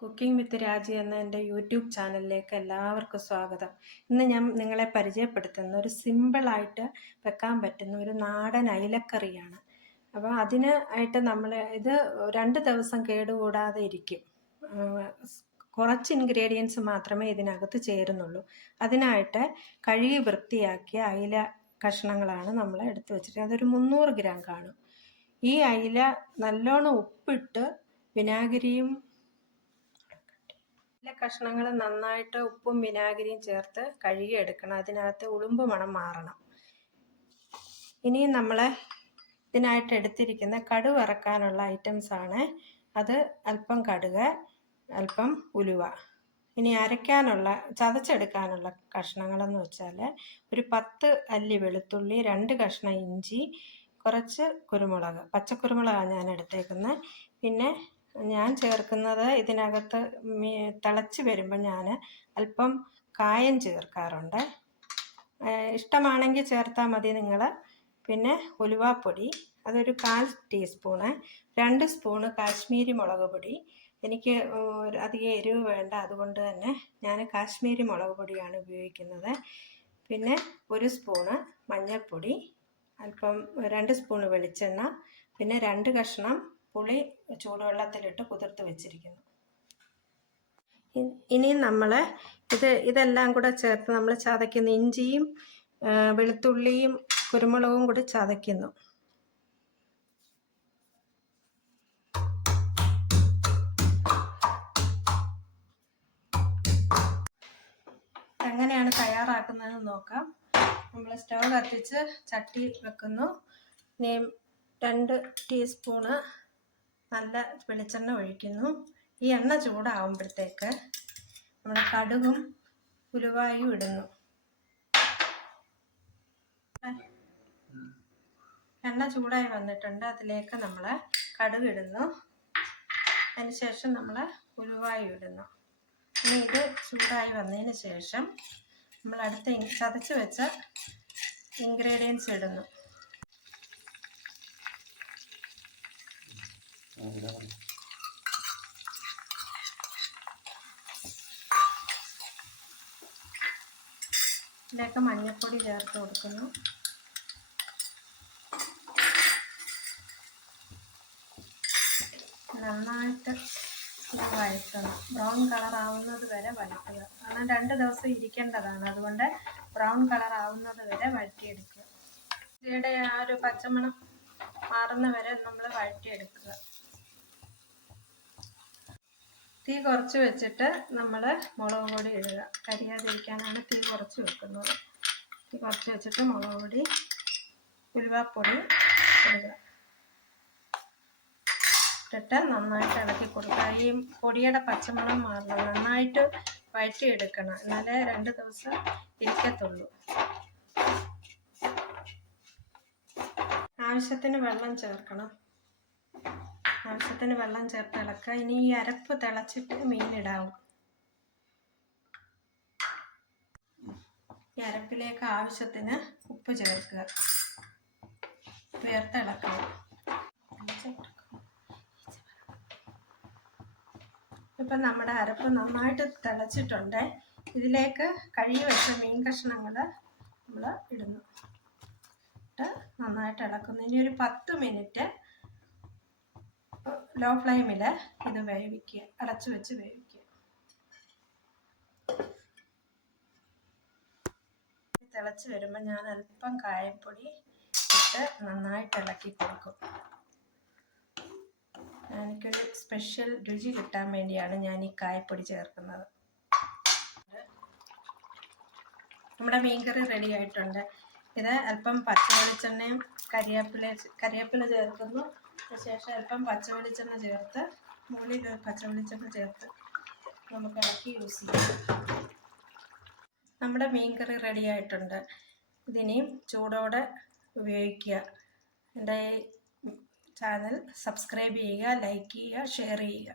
Cooking വിത്ത് രാജി എന്ന എന്റെ യൂട്യൂബ് ചാനലിലേക്ക് എല്ലാവർക്കും സ്വാഗതം. ഇന്ന് ഞാൻ നിങ്ങളെ പരിചയപ്പെടുത്തുന്ന ഒരു സിമ്പിളായിട്ട് വെക്കാൻ പറ്റുന്ന ഒരു നാടൻ അയിലക്കറിയാണ്. അപ്പോൾ അതിന് ആയിട്ട് നമ്മൾ ഇത് രണ്ട് ദിവസം കേടുകൂടാതെ ഇരിക്കും. കുറച്ച് ഇൻഗ്രീഡിയൻസ് മാത്രമേ ഇതിനകത്ത് ചേരുന്നുള്ളൂ. അതിനായിട്ട് കഴുകി വൃത്തിയാക്കിയ അയില കഷ്ണങ്ങളാണ് നമ്മൾ എടുത്തു വെച്ചിട്ട് അതൊരു മുന്നൂറ് ഗ്രാം കാണും. ഈ അയില നല്ലോണം ഉപ്പിട്ട് വിനാഗിരിയും എല്ലാ കഷ്ണങ്ങളും നന്നായിട്ട് ഉപ്പും വിനാഗിരിയും ചേർത്ത് കഴുകി എടുക്കണം അതിനകത്ത് ഉളുമ്പ് മണം മാറണം. ഇനിയും നമ്മൾ ഇതിനായിട്ട് എടുത്തിരിക്കുന്ന കടുവ് വറക്കാനുള്ള ഐറ്റംസ് ആണ്. അത് അല്പം കടുക് അല്പം ഉലുവ. ഇനി അരയ്ക്കാനുള്ള ചതച്ചെടുക്കാനുള്ള കഷ്ണങ്ങളെന്ന് വെച്ചാൽ ഒരു പത്ത് അല്ലി വെളുത്തുള്ളി രണ്ട് കഷ്ണം ഇഞ്ചി കുറച്ച് കുരുമുളക്. പച്ചക്കുരുമുളകാണ് ഞാൻ എടുത്തേക്കുന്നത്. പിന്നെ ഞാൻ ചേർക്കുന്നത് ഇതിനകത്ത് തിളച്ച് വരുമ്പോൾ ഞാൻ അല്പം കായം ചേർക്കാറുണ്ട്. ഇഷ്ടമാണെങ്കിൽ ചേർത്താൽ മതി നിങ്ങൾ പിന്നെ ഉലുവാപ്പൊടി അതൊരു കാൽ ടീസ്പൂണ് രണ്ട് സ്പൂണ് കാശ്മീരി മുളക് പൊടി. എനിക്ക് അധികം എരിവ് വേണ്ട അതുകൊണ്ട് തന്നെ ഞാൻ കാശ്മീരി മുളക് പൊടിയാണ് ഉപയോഗിക്കുന്നത്. പിന്നെ ഒരു സ്പൂണ് മഞ്ഞൾപ്പൊടി അല്പം രണ്ട് സ്പൂണ് വെളിച്ചെണ്ണ പിന്നെ രണ്ട് കഷ്ണം പുളി ചൂടുവെള്ളത്തിലിട്ട് കുതിർത്ത് വെച്ചിരിക്കുന്നു. ഇനി നമ്മൾ ഇത് ഇതെല്ലാം കൂടെ ചേർത്ത് നമ്മൾ ചതയ്ക്കുന്ന ഇഞ്ചിയും വെളുത്തുള്ളിയും കുരുമുളകും കൂടി ചതയ്ക്കുന്നു. എങ്ങനെയാണ് തയ്യാറാക്കുന്നതെന്ന് നോക്കാം. നമ്മൾ സ്റ്റവ് കത്തിച്ച് ചട്ടി വെക്കുന്നു. രണ്ട് ടീസ്പൂണ് നല്ല വെളിച്ചെണ്ണ ഒഴിക്കുന്നു. ഈ എണ്ണ ചൂടാവുമ്പോഴത്തേക്ക് നമ്മൾ കടുകും ഉലുവായും ഇടുന്നു. എണ്ണ ചൂടായി വന്നിട്ടുണ്ട്. അതിലേക്ക് നമ്മൾ കടുക് ഇടുന്നു. അതിനുശേഷം നമ്മൾ ഉലുവായി ഇടുന്നു. ഇനി ഇത് ചൂടായി വന്നതിന് ശേഷം നമ്മൾ അടുത്ത ചതച്ച് വെച്ച ഇൻഗ്രീഡിയൻസ് ഇടുന്നു. ഇതിലേക്ക് മഞ്ഞൾപ്പൊടി ചേർത്ത് കൊടുക്കുന്നു. നന്നായിട്ട് വഴറ്റണം. ബ്രൗൺ കളർ ആവുന്നത് വരെ വഴറ്റുക. കാരണം രണ്ട് ദിവസം ഇരിക്കേണ്ടതാണ്. അതുകൊണ്ട് ബ്രൗൺ കളർ ആവുന്നത് വരെ വഴറ്റിയെടുക്കുക. ഇതിയുടെ ആ ഒരു പച്ചമണം മാറുന്ന വരെ നമ്മൾ വഴറ്റിയെടുക്കുക. തീ കുറച്ച് വെച്ചിട്ട് നമ്മൾ മുളക് പൊടി ഇടുക. കരിയാതിരിക്കാനാണ് തീ കുറച്ച് വെക്കുന്നത്. തീ കുറച്ച് വെച്ചിട്ട് മുളക് പൊടി ഉലുവാപ്പൊടി ഇടുക. ഇട്ടിട്ട് നന്നായിട്ട് ഇളക്കി കൊടുക്കുക. ഈ പൊടിയുടെ പച്ചമണം മാറണം നന്നായിട്ട് വഴറ്റിയെടുക്കണം. എന്നാലേ രണ്ട് ദിവസം ഇരിക്കത്തുള്ളൂ. ആവശ്യത്തിന് വെള്ളം ചേർക്കണം. ആവശ്യത്തിന് വെള്ളം ചേർത്ത് ഇളക്കുക. ഇനി ഈ അരപ്പ് തിളച്ചിട്ട് മീനിടാവും ഈ അരപ്പിലേക്ക് ആവശ്യത്തിന് ഉപ്പ് ചേർക്കുക. ചേർത്തിളക്കുക ഇപ്പം നമ്മുടെ അരപ്പ് നന്നായിട്ട് തിളച്ചിട്ടുണ്ട്. ഇതിലേക്ക് കഴുകി വെച്ച മീൻ കഷ്ണങ്ങൾ നമ്മൾ ഇടുന്നു. നന്നായിട്ട് ഇളക്കുന്നു. ഇനി ഒരു പത്ത് മിനിറ്റ് ലോ ഫ്ലെയിമിൽ ഇത് വേവിക്കുക അടച്ചു വെച്ച് വേവിക്കുക. തിളച്ച് വരുമ്പോൾ ഞാൻ അല്പം കായപ്പൊടി ഇട്ട് നന്നായിട്ട് ഇളക്കി കൊടുക്കും. എനിക്കൊരു സ്പെഷ്യൽ രുചി കിട്ടാൻ വേണ്ടിയാണ് ഞാൻ ഈ കായപ്പൊടി ചേർക്കുന്നത്. നമ്മുടെ മീൻകറി റെഡി ആയിട്ടുണ്ട്. ഇത് അല്പം പച്ച വെളിച്ചെണ്ണയും കറിവേപ്പില കരിവേപ്പില ചേർക്കുന്നു. ശേഷം അല്പം പച്ച വെളിച്ചെണ്ണ ചേർത്ത് മുകളിൽ പച്ച വെളിച്ചെണ്ണ ചേർത്ത് നമുക്ക് ഇളക്കി യൂസ് ചെയ്യാം. നമ്മുടെ മീൻകറി റെഡി ആയിട്ടുണ്ട്. ഇതിനെയും ചൂടോടെ ഉപയോഗിക്കുക. എന്റെ ചാനൽ സബ്സ്ക്രൈബ് ചെയ്യുക ലൈക്ക് ചെയ്യുക ഷെയർ ചെയ്യുക.